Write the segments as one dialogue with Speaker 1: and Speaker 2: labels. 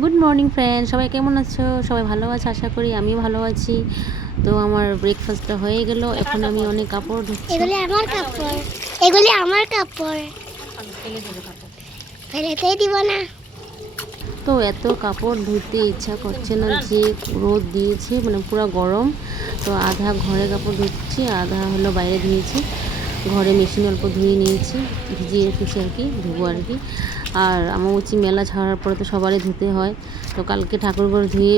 Speaker 1: Good morning friend সবাই কেমন আছো? সবাই ভালো আছো? আশা করি আমি ভালো আছি। তো আমার ব্রেকফাস্টটা হয়ে গেল। এখন আমি অনেক কাপড় ধুচ্ছি।
Speaker 2: এগুলি আমার কাপড়। এগুলি আমার কাপড়। ফেলেতেই দিব না।
Speaker 1: তো এত কাপড় ধুতে ইচ্ছা করছে না যে রোদ দিয়েছে মানে পুরো গরম। তো আধা ঘরে কাপড় ধুচ্ছি আধা হলো বাইরে ধুয়েছি ঘরে মেশিন অল্প ধুয়ে নিয়েছি, ভিজিয়ে রেখেছি আর কি, ধুবো আর কি। আর আমার উচিত মেলা ছাড়ার পরে তো সবারই ধুতে হয়। তো কালকে ঠাকুরঘর ধুয়ে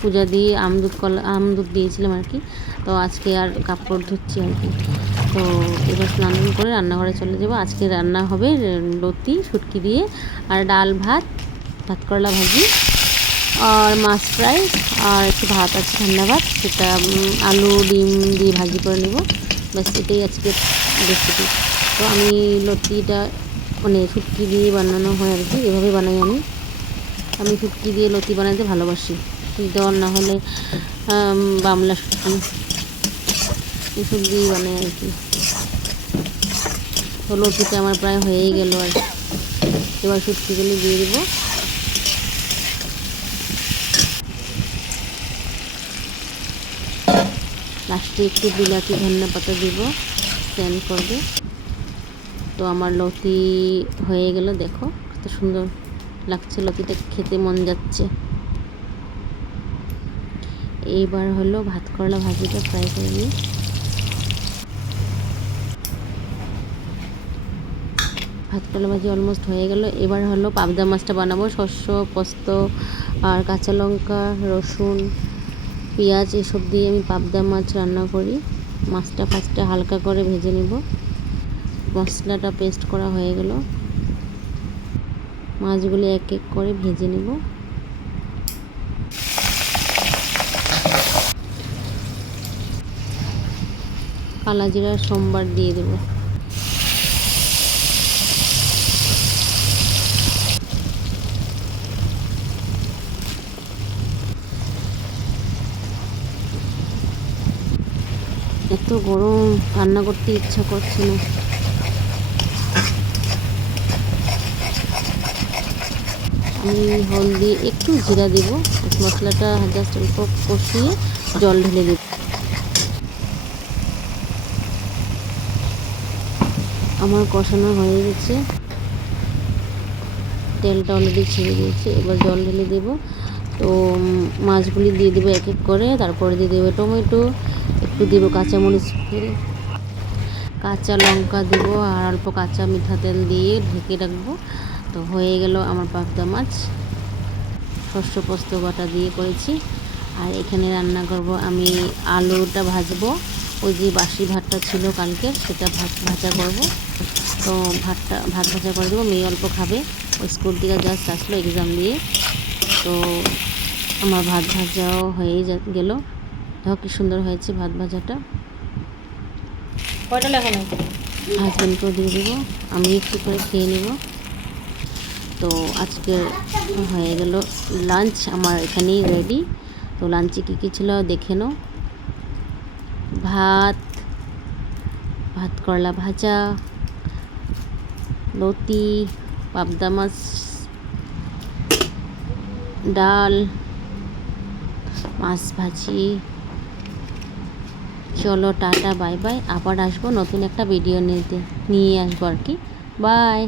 Speaker 1: পূজা দিয়ে আমদুধ কলা আমদুধ দিয়েছিলাম আর কি। তো আজকে আর কাপড় ধুচ্ছি আর কি। তো এবার স্নান করে রান্নাঘরে চলে যাব। আজকে রান্না হবে লতি, শুটকি দিয়ে আর ডাল ভাত ভাত করলা ভাজি আর মাছ ফ্রাই আর একটু ভাত আছে ঠান্ডা ভাত। সেটা আলু, ডিম দিয়ে ভাজি করে নেব। ব্যাস, এটাই আজকে রেসিপি তো আমি লতিটা মানে শুটকি দিয়ে বানানো হয় আর কি, এভাবে বানাই আমি। আমি শুটকি দিয়ে লতি বানাতে ভালোবাসি। দল না হলে বামলা শুটকি, এসব দিয়েই বানাই আর কি। তো লতিটা আমার প্রায় হয়েই গেল আর। এবার শুটকিগুলি দিয়ে দেবো। লাস্টে একটু বিলাতি ধনিয়া পাতা দিব। স্ট্যান্ড করবে। তো আমার লতি হয়ে গেল, দেখো কত সুন্দর লাগছে লতিটা, খেতে মন যাচ্ছে। এইবার হলো ভাত করলা ভাজিটা ফ্রাই করে নিই। ভাত করলা ভাজি অলমোস্ট হয়ে গেল। এবার হলো পাবদা মাছটা বানাবো, শস্য, পোস্ত আর কাঁচা লঙ্কা, রসুন, পেঁয়াজ, এসব দিয়ে আমি পাবদা মাছ রান্না করি। মাছটা ফার্স্টে হালকা করে ভেজে নেব। মশলাটা পেস্ট করা হয়ে গেল। মাছগুলি এক এক করে ভেজে নেব। কালাজিরা সোমবার দিয়ে দেবো। এত গরম, রান্না করতে ইচ্ছা করছে না। আমি হলদি একটু জিরা দেব মশলাটা জাস্ট অল্প কষিয়ে জল ঢেলে দেব। আমার কষানো হয়ে গেছে। তেলটা অলরেডি ছেড়ে দিয়েছে, এবার জল ঢেলে দেব। তো মাছগুলি দিয়ে দেবো এক এক করে, তারপরে দিয়ে দেবো টমেটো একটু দেবো কাঁচামরিচ ফেলে। কাঁচা লঙ্কা দেবো আর অল্প কাঁচা মিঠা তেল দিয়ে ঢেকে রাখব। তো হয়ে গেল আমার পাবদা মাছ। শস্য পোস্ত বাটা দিয়ে করেছি। আর এখানে রান্না করব আমি আলুটা ভাজবো। ওই যে বাসি ভাতটা ছিল কালকে, সেটা ভাত ভাজা করব। তো ভাতটা, ভাত ভাজা করে দেবো, মেয়ে অল্প খাবে। ওই স্কুল থেকে জাস্ট আসলো এক্সাম দিয়ে। তো আমার ভাত ভাজাও হয়ে গেল। দেখো কি সুন্দর হয়েছে ভাত ভাজাটা।
Speaker 3: কয়টা লেখা নাই?
Speaker 1: হাজব্যান্ডকেও দিয়ে দেবো আমি একটু করে খেয়ে নেব। তো আজকে হয়ে গেল লাঞ্চ আমার এখানেই রেডি তো লাঞ্চে কী কী ছিল দেখে নাও। ভাত ভাত করলা ভাজা লতি পাবদা মাছ ডাল মাছ ভাজি চলো, টাটা, বাই বাই। আবার আসব নতুন একটা ভিডিও নিতে নিয়ে আসব আর কি। বাই